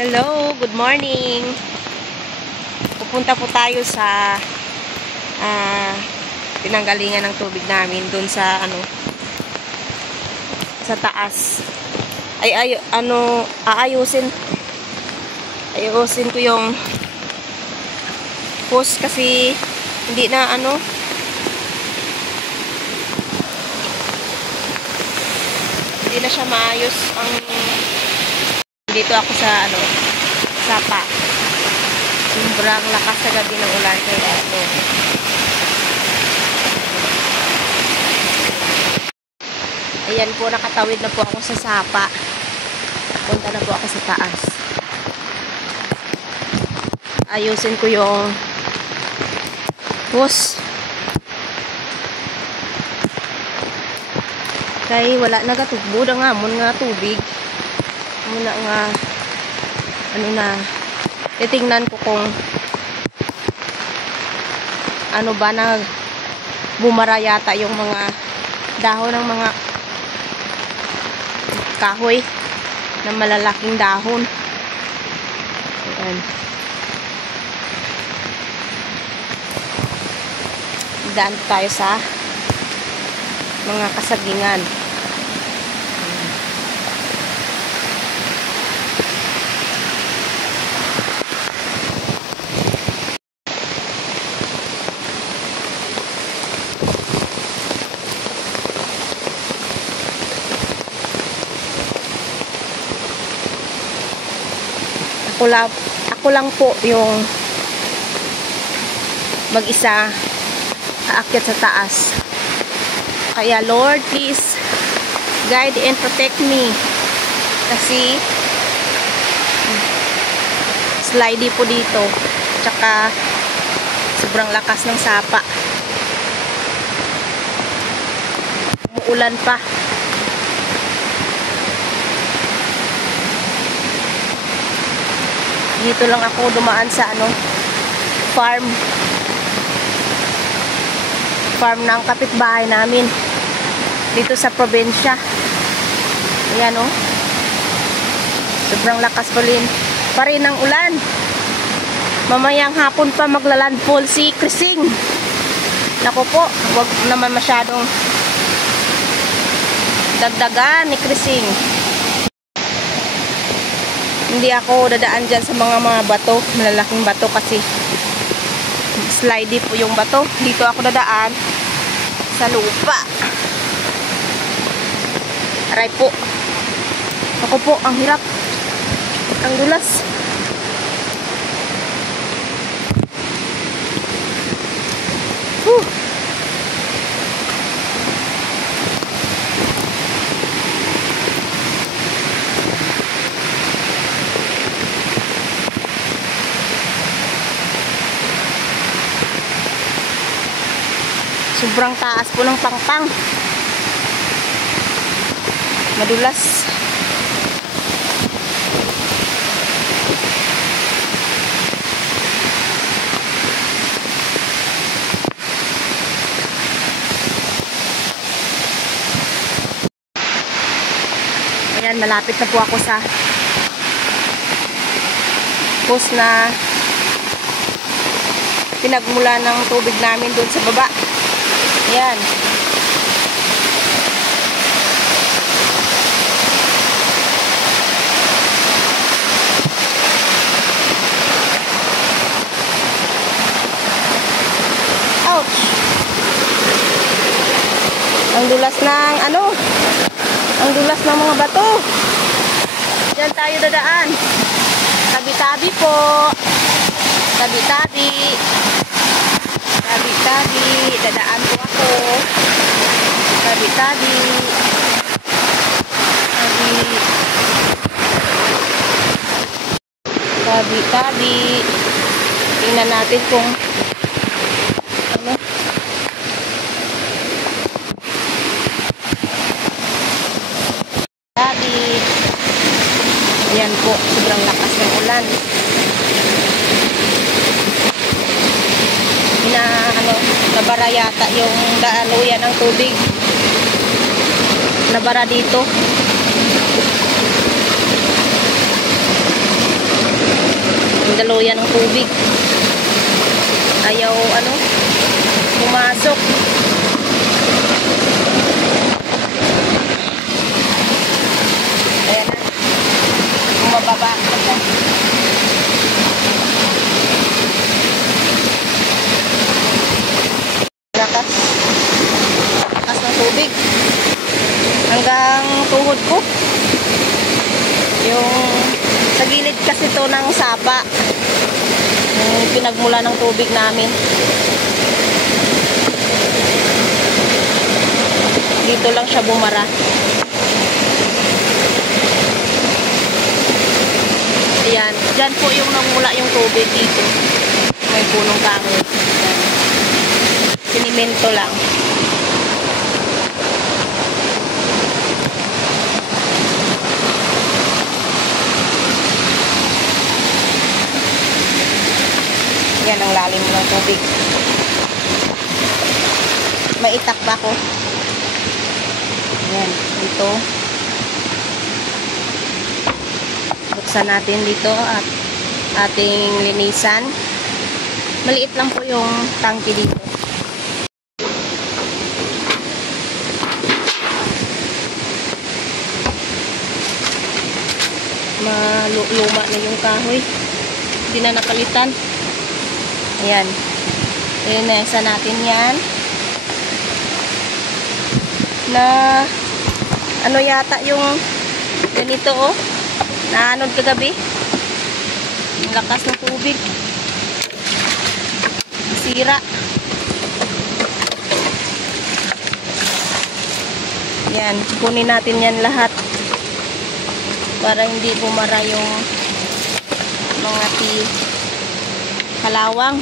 Hello, good morning. Pupunta po tayo sa pinanggalingan ng tubig namin doon sa sa taas. Ayusin ko yung post kasi hindi na hindi na siya maayos ang dito ako sa sapa. Sobrang lakas sa gabi ng ulan kaya ayan po, nakatawid na po ako sa sapa. Punta na po ako sa taas. Ayusin ko yung hose. Kay wala na gatugbo na nga mon nga tubig. Muna nga titingnan ko kung ba na bumara yata yung mga dahon ng mga kahoy na malalaking dahon. Ayan. Daan tayo sa mga kasagingan. Ako lang po yung mag-isa aakyat sa taas. Kaya Lord, please guide and protect me. Kasi slidey po dito. Tsaka sobrang lakas ng sapa. Umuulan pa. Dito lang ako dumaan sa farm ng kapitbahay namin dito sa probinsya. Ayan sobrang lakas pa rin ng ulan. Mamayang hapon pa maglalandfall si Krising. Naku po, wag naman masyadong dagdagan ni Krising. Hindi ako dadaan dyan sa mga bato, malalaking bato kasi slidey po yung bato. Dito ako dadaan sa lupa. Aray po. Ako po, ang hirap. Ang dulas. Sobrang taas po ng pangpang. Madulas. Ayan, malapit na po ako sa post na pinagmula ng tubig namin doon sa baba. Ayan. Ouch. Ang dulas ng ang dulas ng mga bato. Diyan tayo dadaan. Tabi-tabi po. Tabi-tabi. Tabi-tabi. Dadaan po ako. Tabi-tabi. Tabi-tabi. Tingnan natin kung tabi. Ayan po, sobrang lakas ng ulan. Nabara yata yung daanuyan ng tubig. Nabara dito. daluyan ng tubig. Ayaw pumasok. Ayan na. Bumababa na siya. Lakas ng tubig. Hanggang tuhod ko. Yung sa gilid kasi to ng sapa. Yung pinagmula ng tubig namin. Dito lang siya bumara. Ayan. Diyan po yung nagmula yung tubig dito. May punong kahoy. Ayan. Sinimento lang. Yan ang lalim ng tubig. May itak pa ko. Yan, dito. Buksan natin dito at ating linisan. Maliit lang po yung tangke dito. Luma na yung kahoy. Hindi na napalitan. Ayan. Linesa natin yan. Na yata yung ganito naanod kagabi. Ang lakas ng tubig. Sira. Yan. Kunin natin yan lahat. Para hindi bumara yung mga kalawang.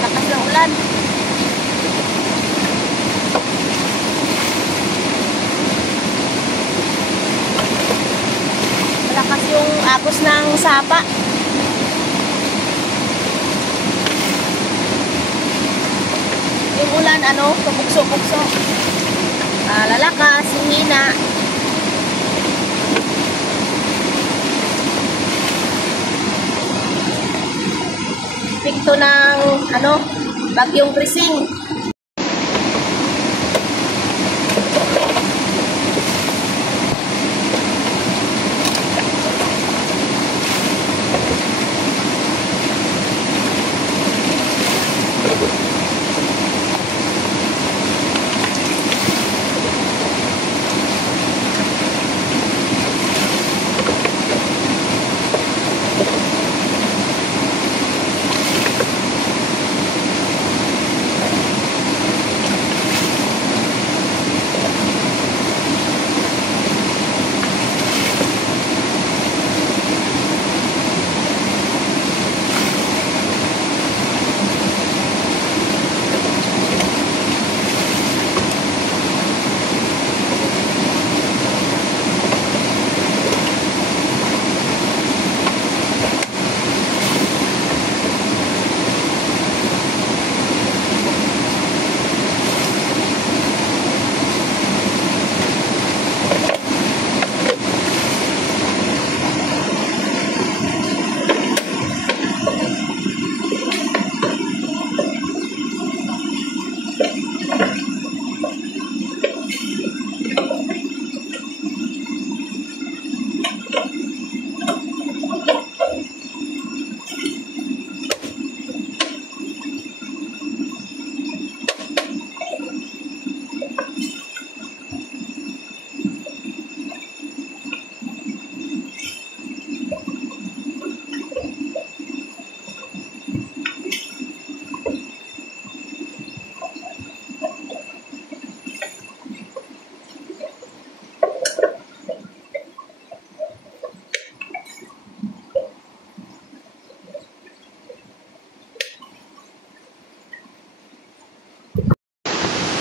Lakas ng ulan. Malakas yung agos ng sapa. Yung ulan, pabukso-bukso. Lalakas, hina. Epekto ng bagyong Krising.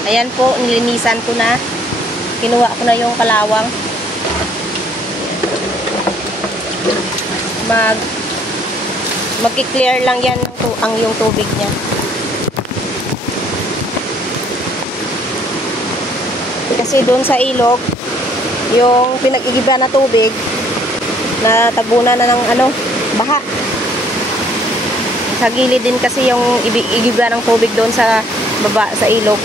Ayan po, nilinisan ko na. Kinuha ko na yung kalawang. Magki-clear lang yan yung tubig niya. Kasi doon sa ilog, yung pinag-igiba na tubig, natabunan na ng baha. Sa gilid din kasi yung igiba ng tubig doon sa baba, sa ilog.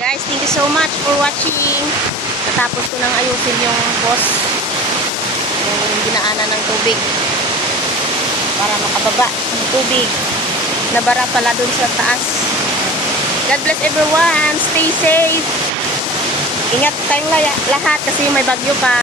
Guys, thank you so much for watching. Natapos ko nang ayusin yung post, yung dinaanan ng tubig para makababa ng tubig. Nabara pala dun sa taas. God bless everyone. Stay safe. Ingat tayong lahat kasi may bagyo pa.